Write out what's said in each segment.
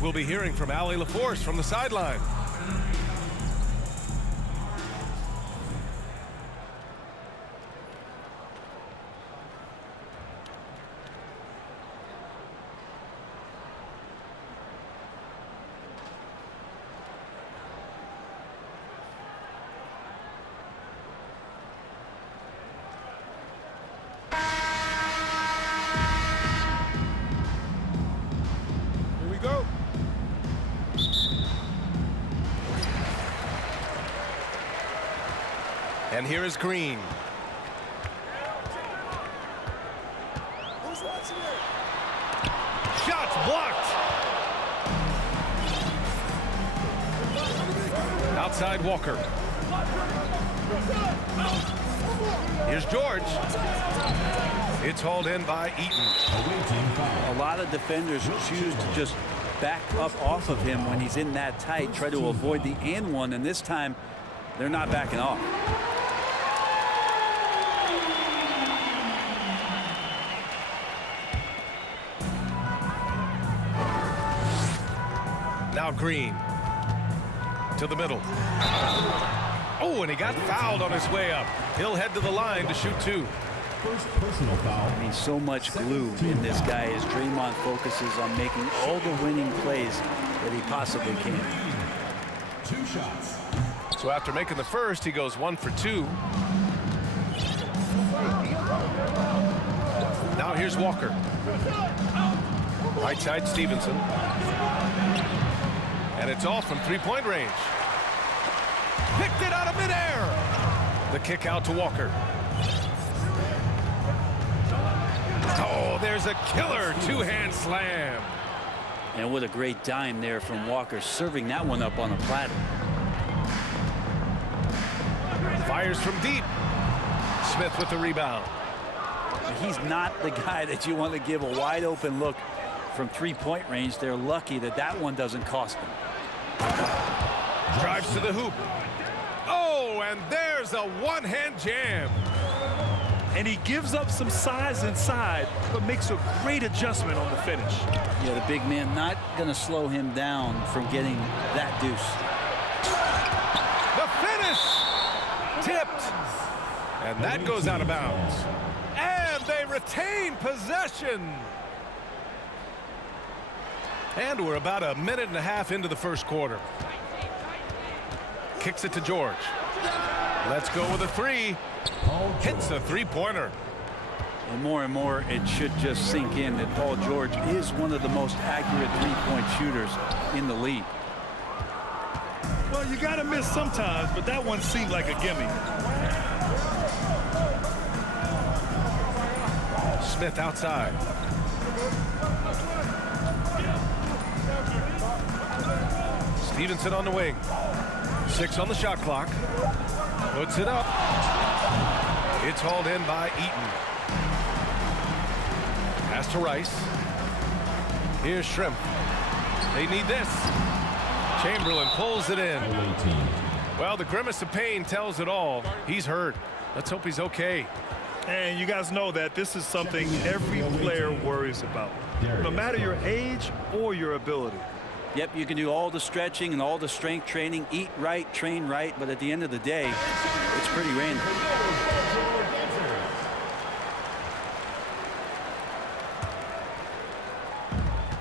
We'll be hearing from Allie LaForce from the sideline. And here is Green. Shots blocked. Outside Walker. Here's George. It's hauled in by Eaton. A lot of defenders choose to just back up off of him when he's in that tight, try to avoid the and one, and this time they're not backing off. Now Green to the middle. Oh, and he got fouled on his way up. He'll head to the line to shoot two. First personal foul. I mean, so much glue in this guy as Draymond focuses on making all the winning plays that he possibly can. 2 shots. So after making the first, he goes 1 for 2. Now here's Walker. Right side Stevenson. And it's off from three-point range. Picked it out of midair. The kick out to Walker. Oh, there's a killer two-hand slam. And what a great dime there from Walker, serving that one up on a platter. Fires from deep. Smith with the rebound. He's not the guy that you want to give a wide open look from three-point range. They're lucky that that one doesn't cost them. Drives to the hoop. Oh, and there's a one-hand jam. And he gives up some size inside, but makes a great adjustment on the finish. Yeah, the big man not going to slow him down from getting that deuce. The finish! Tipped. And that goes out of bounds. And they retain possession. And we're about a minute and a half into the first quarter. Kicks it to George. Let's go with a three. Hits a three-pointer. And more, it should just sink in that Paul George is one of the most accurate three-point shooters in the league. Well, you got to miss sometimes, but that one seemed like a gimme. Smith outside. Stevenson on the wing. 6 on the shot clock. Puts it up. It's hauled in by Eaton. Pass to Rice. Here's Shrimp. They need this. Chamberlain pulls it in. Well, the grimace of pain tells it all. He's hurt. Let's hope he's okay. And you guys know that this is something every player worries about, no matter your age or your ability. Yep, you can do all the stretching and all the strength training, eat right, train right, but at the end of the day, it's pretty random.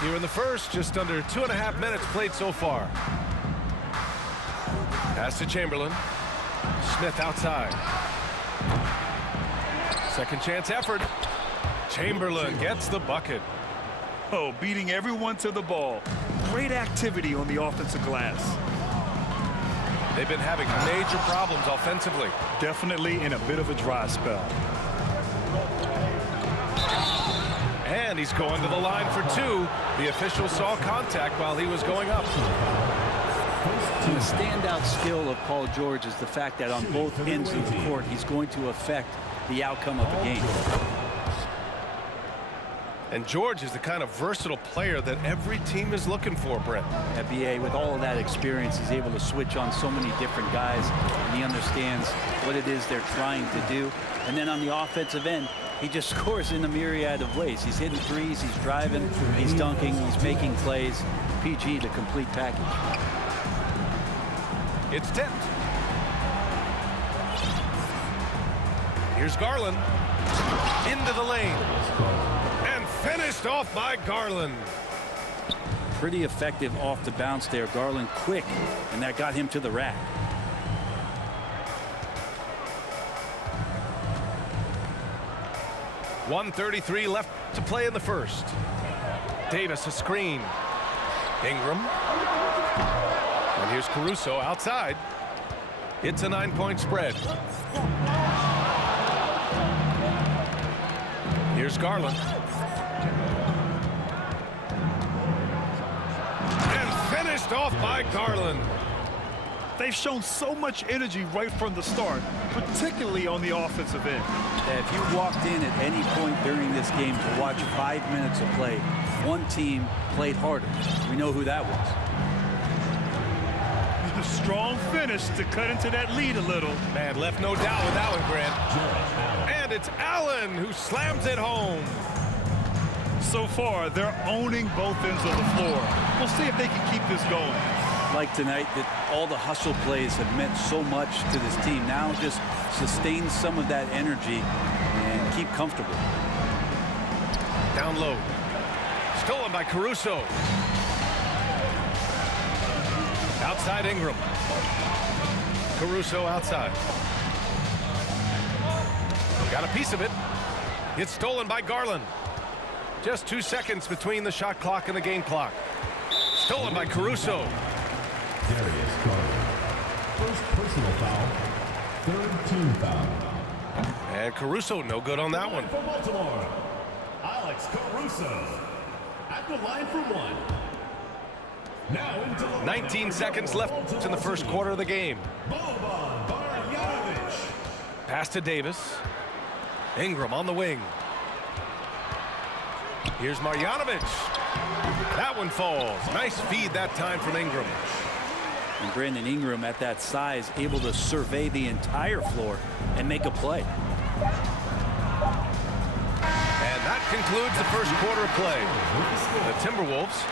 Here in the first, just under 2.5 minutes played so far. Pass to Chamberlain. Smith outside. Second chance effort. Chamberlain gets the bucket. Oh, beating everyone to the ball. Great activity on the offensive glass. They've been having major problems offensively. Definitely in a bit of a dry spell. And he's going to the line for 2. The official saw contact while he was going up. The standout skill of Paul George is the fact that on both ends of the court, he's going to affect the outcome of the game. And George is the kind of versatile player that every team is looking for, Brett. At BA, with all of that experience, he's able to switch on so many different guys, and he understands what it is they're trying to do. And then on the offensive end, he just scores in a myriad of ways. He's hitting threes, he's driving, he's dunking, he's making plays. PG, the complete package. It's tipped. Here's Garland. Into the lane. And finished off by Garland. Pretty effective off the bounce there. Garland quick, and that got him to the rack. .133 left to play in the first. Davis a screen. Ingram. And here's Caruso outside. It's a 9-point spread. Here's Garland. And finished off by Garland. They've shown so much energy right from the start, particularly on the offensive end. If you walked in at any point during this game to watch 5 minutes of play, one team played harder. We know who that was. A strong finish to cut into that lead a little. Man, left no doubt with that one, Grant. And it's Allen who slams it home. So far, they're owning both ends of the floor. We'll see if they can keep this going. Like tonight, that all the hustle plays have meant so much to this team. Now just sustain some of that energy and keep comfortable. Down low. Stolen by Caruso. Outside Ingram. Caruso outside. Got a piece of it. It's stolen by Garland. Just 2 seconds between the shot clock and the game clock. Stolen by Caruso. Darius Garland. First personal foul. Third team foul. And Caruso no good on that one. For Baltimore, Alex Caruso. At the line for one. Now into the 19 seconds left in the first quarter of the game. Pass to Davis. Ingram on the wing. Here's Marjanovic. That one falls. Nice feed that time from Ingram. And Brandon Ingram at that size able to survey the entire floor and make a play. And that concludes the first quarter of play. The Timberwolves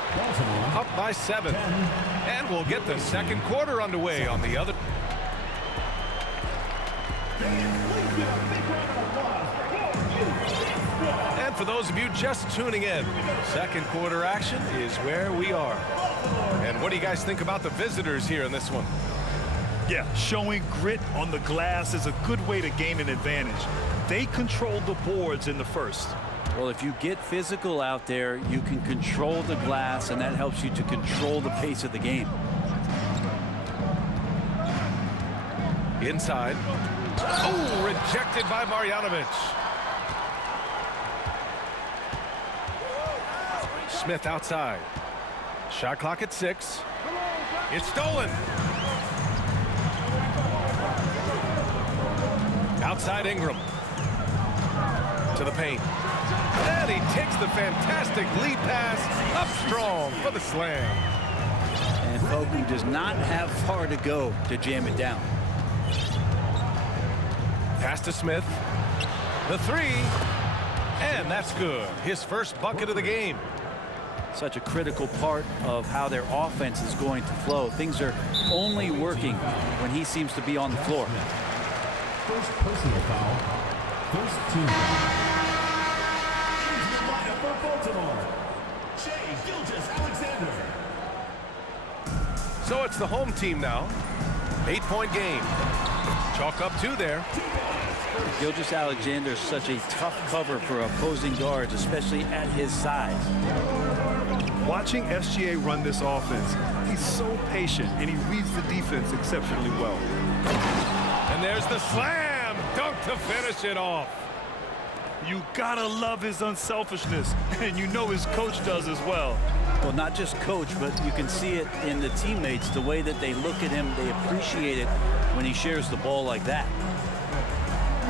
up by 7. And we'll get the second quarter underway on the other. And for those of you just tuning in, second quarter action is where we are. And what do you guys think about the visitors here in this one? Yeah, showing grit on the glass is a good way to gain an advantage. They controlled the boards in the first. Well, if you get physical out there, you can control the glass, and that helps you to control the pace of the game. Inside. Oh, rejected by Marjanovic. Smith outside. Shot clock at 6. It's stolen. Outside Ingram. To the paint. And he takes the fantastic lead pass up strong for the slam. And Foku does not have far to go to jam it down. Pass to Smith. The 3. And that's good. His first bucket of the game. Such a critical part of how their offense is going to flow. Things are only working when he seems to be on the floor. First personal foul. First team foul. Into the lineup for Baltimore, Shai Gilgeous-Alexander. So it's the home team now. 8-point game. Chalk up 2 there. Gilgeous-Alexander is such a tough cover for opposing guards, especially at his size. Watching SGA run this offense, he's so patient and he reads the defense exceptionally well. And there's the slam dunk to finish it off. You gotta love his unselfishness, and you know his coach does as well. Well, not just coach, but you can see it in the teammates, the way that they look at him. They appreciate it when he shares the ball like that.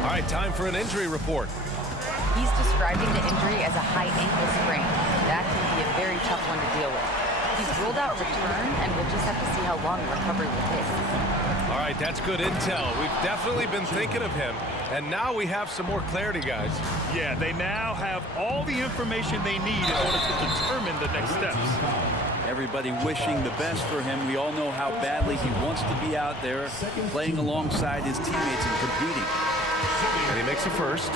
All right, time for an injury report. He's describing the injury as a high ankle sprain. That can be a very tough one to deal with. He's ruled out return, and we'll just have to see how long recovery will take. All right, that's good intel. We've definitely been thinking of him. And now we have some more clarity, guys. Yeah, they now have all the information they need in order to determine the next steps. Everybody wishing the best for him. We all know how badly he wants to be out there playing alongside his teammates and competing. And he makes a first.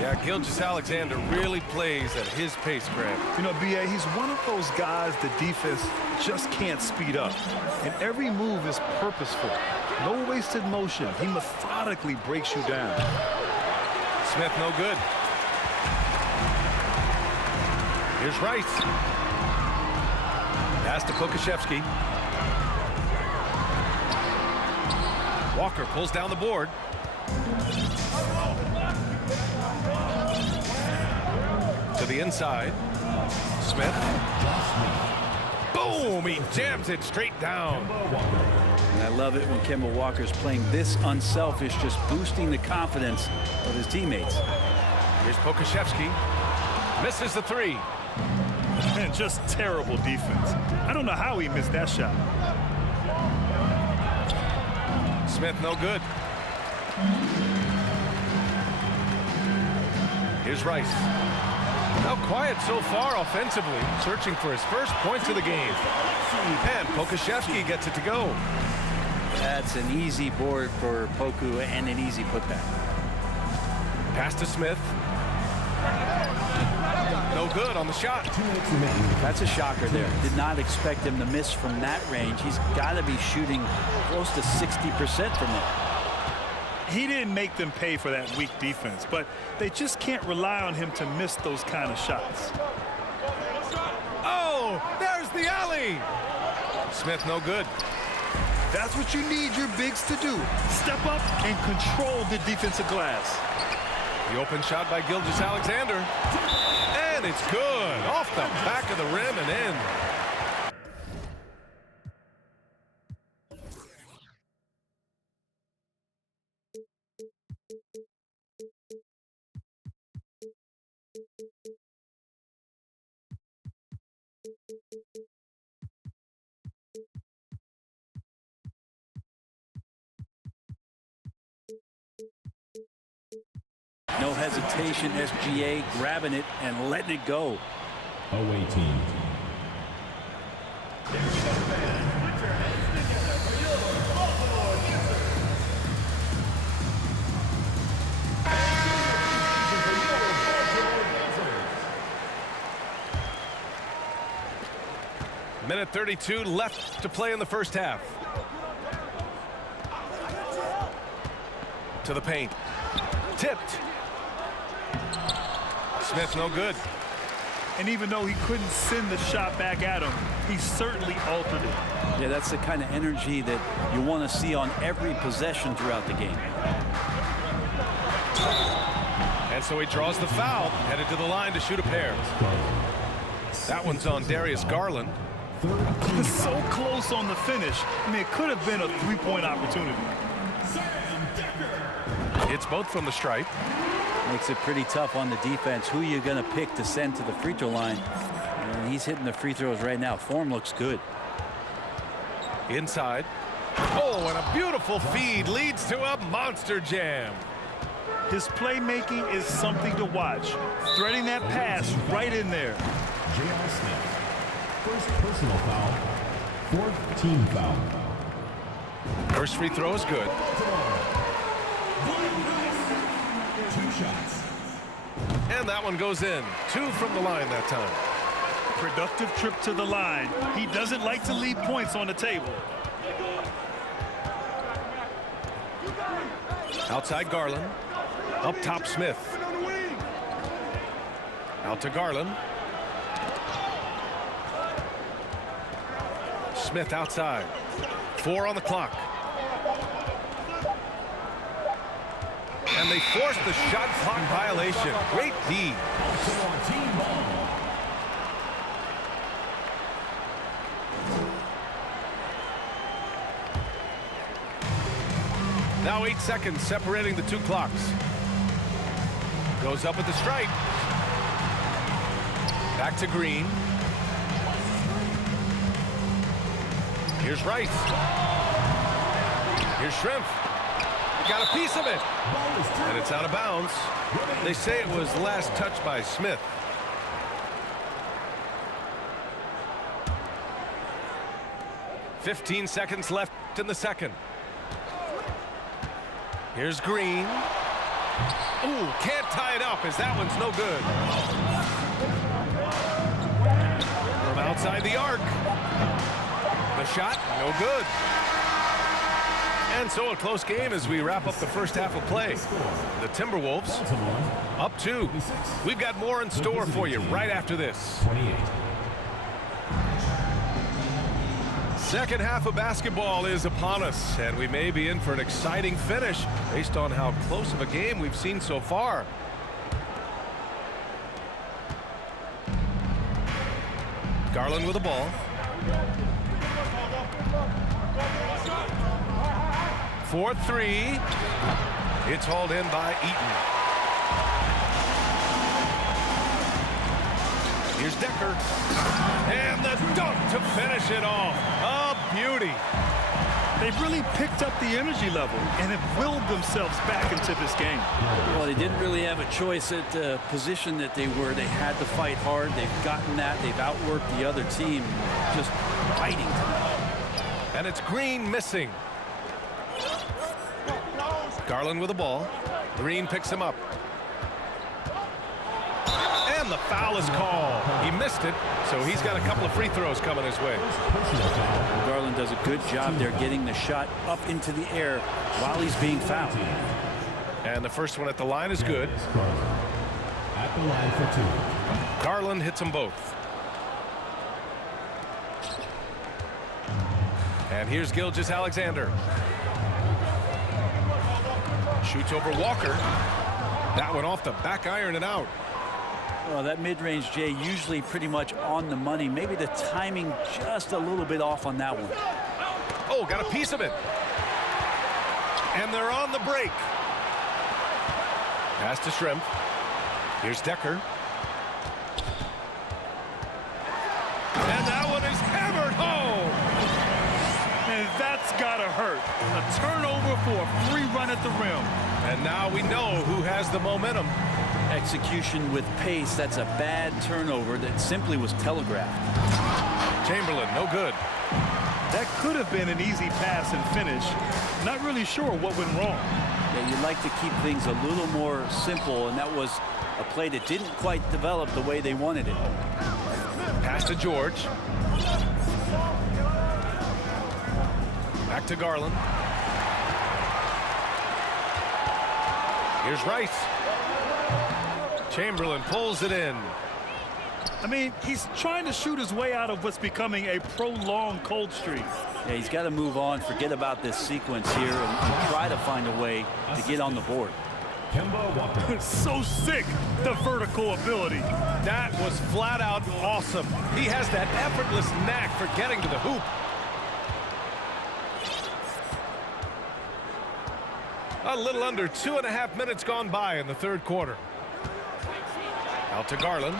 Yeah, Gilgeous-Alexander really plays at his pace, Grant. You know, B.A., he's one of those guys the defense just can't speed up. And every move is purposeful. No wasted motion. He methodically breaks you down. Smith, no good. Here's Rice. Pass to Pokashevsky. Walker pulls down the board. To the inside. Smith. Boom! He jams it straight down. And I love it when Kemba Walker's playing this unselfish, just boosting the confidence of his teammates. Here's Pokashevsky. Misses the three. Man, just terrible defense. I don't know how he missed that shot. Smith, no good. Here's Rice. Now quiet so far offensively, searching for his first points of the game. And Pokashevsky gets it to go. That's an easy board for Poku and an easy putback. Pass to Smith. No good on the shot. That's a shocker there. Did not expect him to miss from that range. He's got to be shooting close to 60% from there. He didn't make them pay for that weak defense, but they just can't rely on him to miss those kind of shots. Oh, there's the alley. Smith, no good. That's what you need your bigs to do. Step up and control the defensive glass. The open shot by Gilgeous-Alexander. And it's good. Off the back of the rim and in. No hesitation, SGA grabbing it and letting it go. Away team. Minute 32 left to play in the first half. To the paint. Tipped. Smith, no good. And even though he couldn't send the shot back at him, he certainly altered it. Yeah, that's the kind of energy that you want to see on every possession throughout the game. And so he draws the foul, headed to the line to shoot a pair. That one's on Darius Garland. So close on the finish. I mean, it could have been a three-point opportunity. It's both from the stripe. Makes it pretty tough on the defense. Who are you going to pick to send to the free throw line? And he's hitting the free throws right now. Form looks good. Inside. Oh, and a beautiful feed leads to a monster jam. His playmaking is something to watch. Threading that pass right in there. J.R. Smith. First personal foul. Fourth team foul. First free throw is good. Two shots. And that one goes in. 2 from the line that time. Productive trip to the line. He doesn't like to leave points on the table. Outside Garland. Up top Smith. Out to Garland. Smith outside. 4 on the clock. And they forced the shot clock violation. Great D. Now 8 seconds separating the two clocks. Goes up at the stripe. Back to Green. Here's Rice. Here's Shrimp. Got a piece of it. And it's out of bounds. They say it was last touched by Smith. "15 seconds left in the second. Here's Green. Ooh, can't tie it up as that one's no good. From outside the arc. The shot, no good. And so a close game as we wrap up the first half of play. The Timberwolves up 2. We've got more in store for you right after this. Second half of basketball is upon us, and we may be in for an exciting finish based on how close of a game we've seen so far. Garland with the ball. 4-3. It's hauled in by Eaton. Here's Decker. And the dunk to finish it off. A beauty. They've really picked up the energy level and have willed themselves back into this game. Well, they didn't really have a choice at the position that they were. They had to fight hard. They've gotten that. They've outworked the other team, just fighting tonight. And it's Green missing. Garland with the ball. Green picks him up. And the foul is called. He missed it, so he's got a couple of free throws coming his way. Garland does a good job there getting the shot up into the air while he's being fouled. And the first one at the line is good. At the line for 2. Garland hits them both. And here's Gilgeous-Alexander. Shoots over Walker. That one off the back iron and out. Well, that mid-range, Jay, usually pretty much on the money. Maybe the timing just a little bit off on that one. Oh, got a piece of it. And they're on the break. Pass to Shrimp. Here's Decker. And that one is hammered home. And that's gotta hurt. A turnover for a free run at the rim. And now we know who has the momentum. Execution with pace. That's a bad turnover that simply was telegraphed. Chamberlain, no good. That could have been an easy pass and finish. Not really sure what went wrong. Yeah, you'd like to keep things a little more simple, and that was a play that didn't quite develop the way they wanted it. Pass to George. Back to Garland. Here's Rice. Chamberlain pulls it in. I mean, he's trying to shoot his way out of what's becoming a prolonged cold streak. Yeah, he's got to move on, forget about this sequence here, and try to find a way to get on the board. So sick, the vertical ability. That was flat out awesome. He has that effortless knack for getting to the hoop. A little under 2.5 minutes gone by in the third quarter. Out to Garland.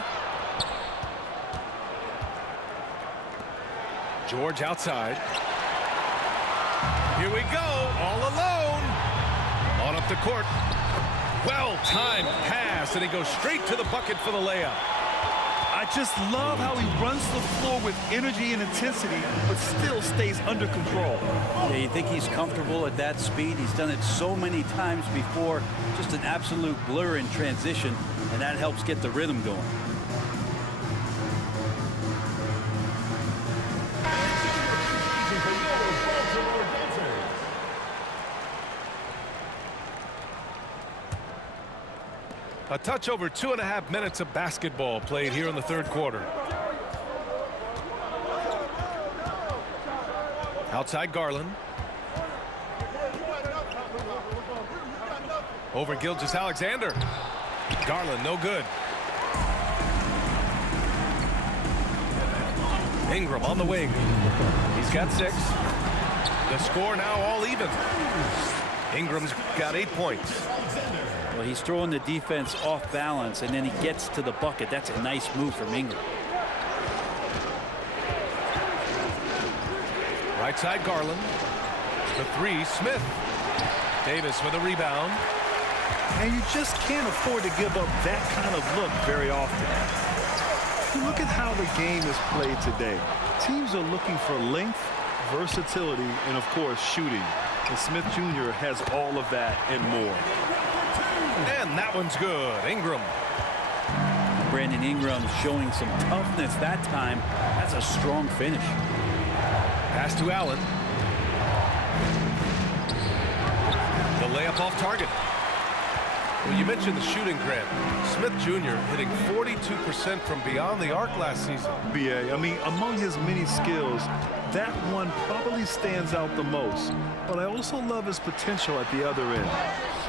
George outside. Here we go, all alone. On up the court. Well-timed pass, and he goes straight to the bucket for the layup. I just love how he runs the floor with energy and intensity, but still stays under control. Yeah, you think he's comfortable at that speed? He's done it so many times before. Just an absolute blur in transition, and that helps get the rhythm going. A touch over 2.5 minutes of basketball played here in the third quarter. Outside Garland. Over Gilgeous-Alexander. Garland, no good. Ingram on the wing. He's got 6. The score now all even. Ingram's got 8 points. Well, he's throwing the defense off balance, and then he gets to the bucket. That's a nice move from Ingram. Right side Garland. The 3, Smith. Davis with a rebound. And you just can't afford to give up that kind of look very often. You look at how the game is played today. Teams are looking for length, versatility, and of course shooting. And Smith Jr. has all of that and more. And that one's good. Ingram. Brandon Ingram showing some toughness that time. That's a strong finish. Pass to Allen. The layup off target. Well, you mentioned the shooting, Grant. Smith Jr. hitting 42% from beyond the arc last season. BA, I mean, among his many skills, that one probably stands out the most. But I also love his potential at the other end.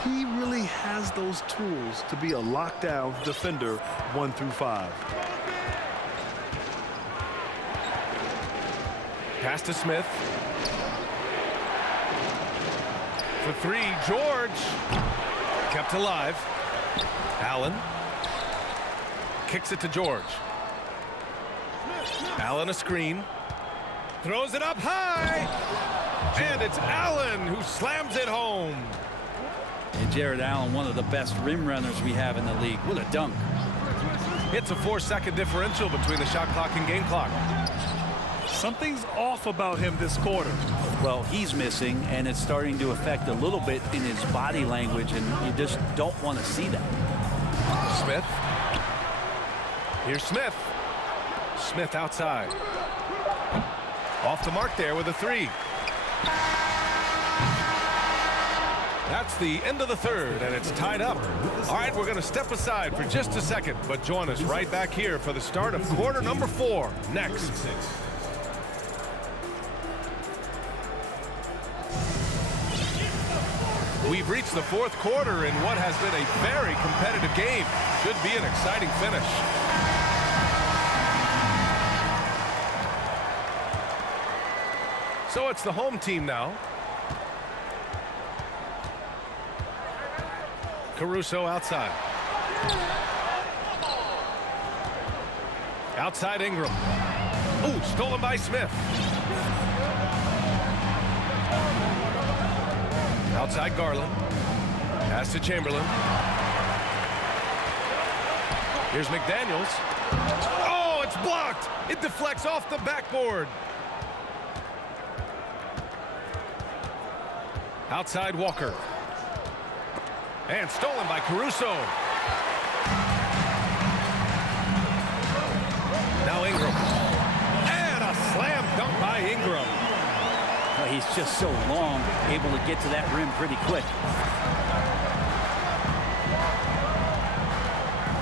He really has those tools to be a lockdown defender 1 through 5. Pass to Smith. For three, George. Kept alive. Allen. Kicks it to George. Allen a screen. Throws it up high. And it's Allen who slams it home. And Jared Allen, one of the best rim runners we have in the league. What a dunk. It's a 4-second differential between the shot clock and game clock. Something's off about him this quarter. Well, he's missing, and it's starting to affect a little bit in his body language, and you just don't want to see that. Smith. Here's Smith. Smith outside. Off the mark there with a three. That's the end of the third, and it's tied up. All right, we're going to step aside for just a second, but join us right back here for the start of quarter number 4 next. We've reached the fourth quarter in what has been a very competitive game. Should be an exciting finish. So it's the home team now. Caruso outside. Outside Ingram. Ooh, stolen by Smith. Outside Garland. Pass to Chamberlain. Here's McDaniels. Oh, it's blocked. It deflects off the backboard. Outside Walker. And stolen by Caruso. Now Ingram. And a slam dunk by Ingram. Well, he's just so long, able to get to that rim pretty quick.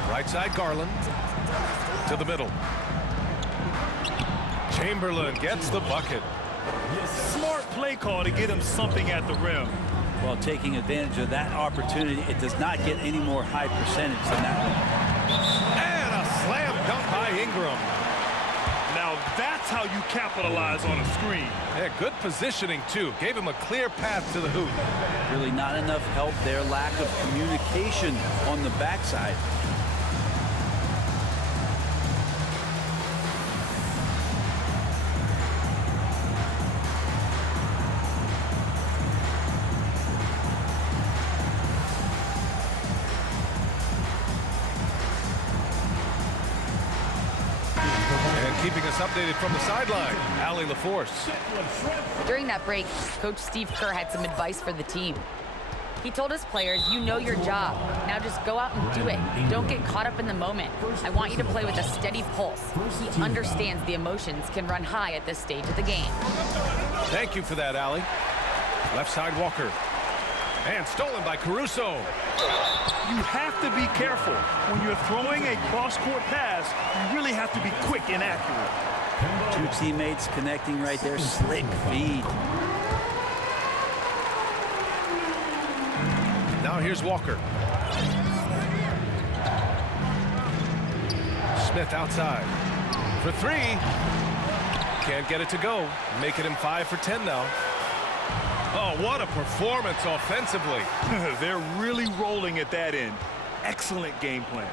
Right side Garland. To the middle. Chamberlain gets the bucket. Smart play call to get him something at the rim. Well, taking advantage of that opportunity, it does not get any more high percentage than that one. And a slam dunk by Ingram. Now that's how you capitalize on a screen. Yeah, good positioning, too. Gave him a clear path to the hoop. Really not enough help there. Lack of communication on the backside. Keeping us updated from the sideline, Allie LaForce. During that break, Coach Steve Kerr had some advice for the team. He told his players, you know your job. Now just go out and do it. Don't get caught up in the moment. I want you to play with a steady pulse. He understands the emotions can run high at this stage of the game. Thank you for that, Allie. Left side Walker. And stolen by Caruso. You have to be careful. When you're throwing a cross-court pass, you really have to be quick and accurate. Two teammates connecting right there. Slick feed. Now here's Walker. Smith outside. For three. Can't get it to go. Making him 5 for 10 now. Oh, what a performance offensively. They're really rolling at that end. Excellent game plan.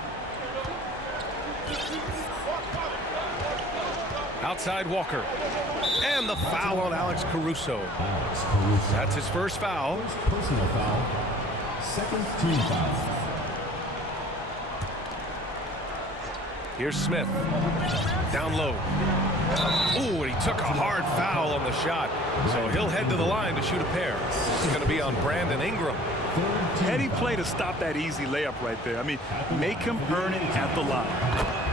Outside Walker. And the foul on Alex Caruso. That's his first foul. Personal foul. Second team foul. Here's Smith. Down low. Ooh, and he took a hard foul on the shot. So he'll head to the line to shoot a pair. It's going to be on Brandon Ingram. Heady play to stop that easy layup right there. I mean, make him earn it at the line.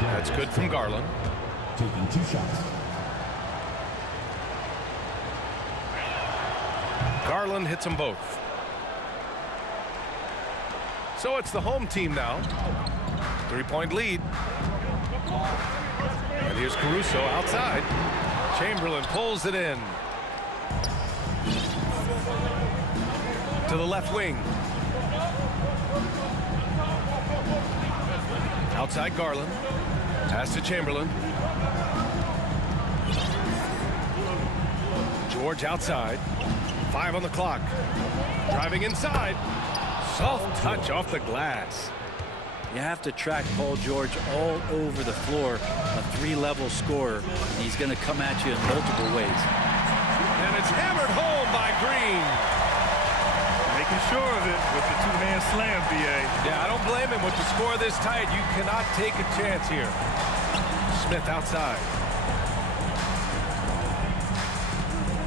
That's good from Garland. Taking 2 shots. Garland hits them both. So it's the home team now. 3-point lead. And here's Caruso outside. Chamberlain pulls it in. To the left wing. Outside Garland. Pass to Chamberlain. George outside. 5 on the clock. Driving inside. Soft touch off the glass. You have to track Paul George all over the floor, a 3-level scorer. And he's going to come at you in multiple ways. And it's hammered home by Green. Making sure of it with the 2-hand slam, B.A. Yeah, I don't blame him with the score this tight. You cannot take a chance here. Smith outside.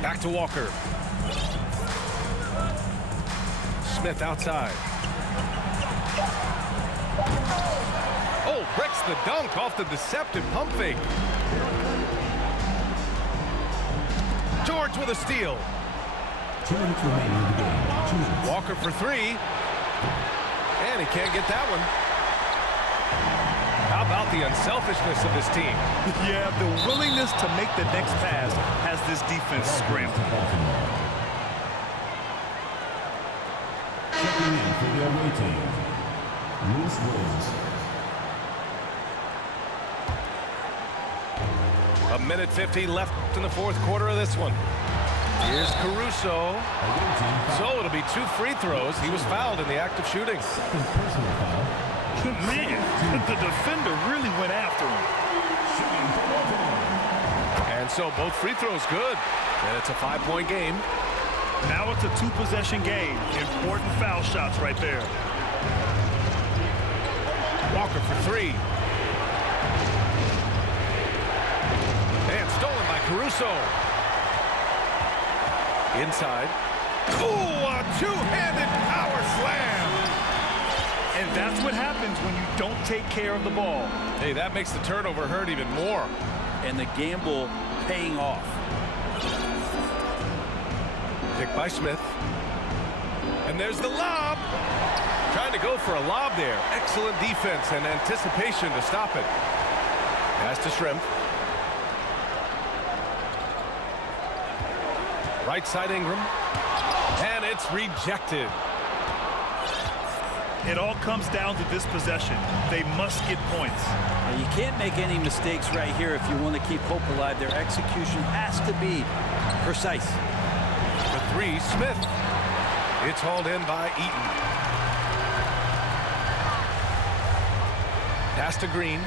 Back to Walker. Smith outside. Oh, breaks the dunk off the deceptive pump fake. George with a steal. 2 minutes remaining in the game. Walker for 3. And he can't get that one. How about the unselfishness of this team? Yeah, the willingness to make the next pass has this defense scrambling. Checking in for the away team. Lewis Williams. A minute 50 left in the 4th quarter of this one. Here's Caruso. So it'll be 2 free throws. He was fouled in the act of shooting. Second personal foul. Man, the defender really went after him. And so both free throws good. And it's a 5-point game. Now it's a 2-possession game. Important foul shots right there. Walker for 3. And stolen by Caruso. Inside. Ooh, a 2-handed power slam. And that's what happens when you don't take care of the ball. Hey, that makes the turnover hurt even more. And the gamble paying off. Picked by Smith. And there's the lob. Trying to go for a lob there. Excellent defense and anticipation to stop it. Pass to Shrimp. Right side Ingram. And it's rejected. It all comes down to this possession. They must get points. Now, you can't make any mistakes right here if you want to keep hope alive. Their execution has to be precise. The 3, Smith. It's hauled in by Eaton. Pass to Green.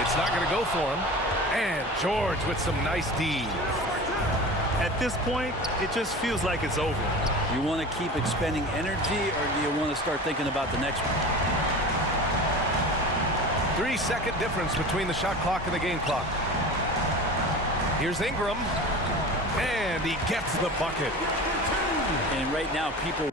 It's not going to go for him. And George with some nice D. At this point, it just feels like it's over. You want to keep expending energy, or do you want to start thinking about the next one? 3-second difference between the shot clock and the game clock. Here's Ingram. And he gets the bucket. And right now, people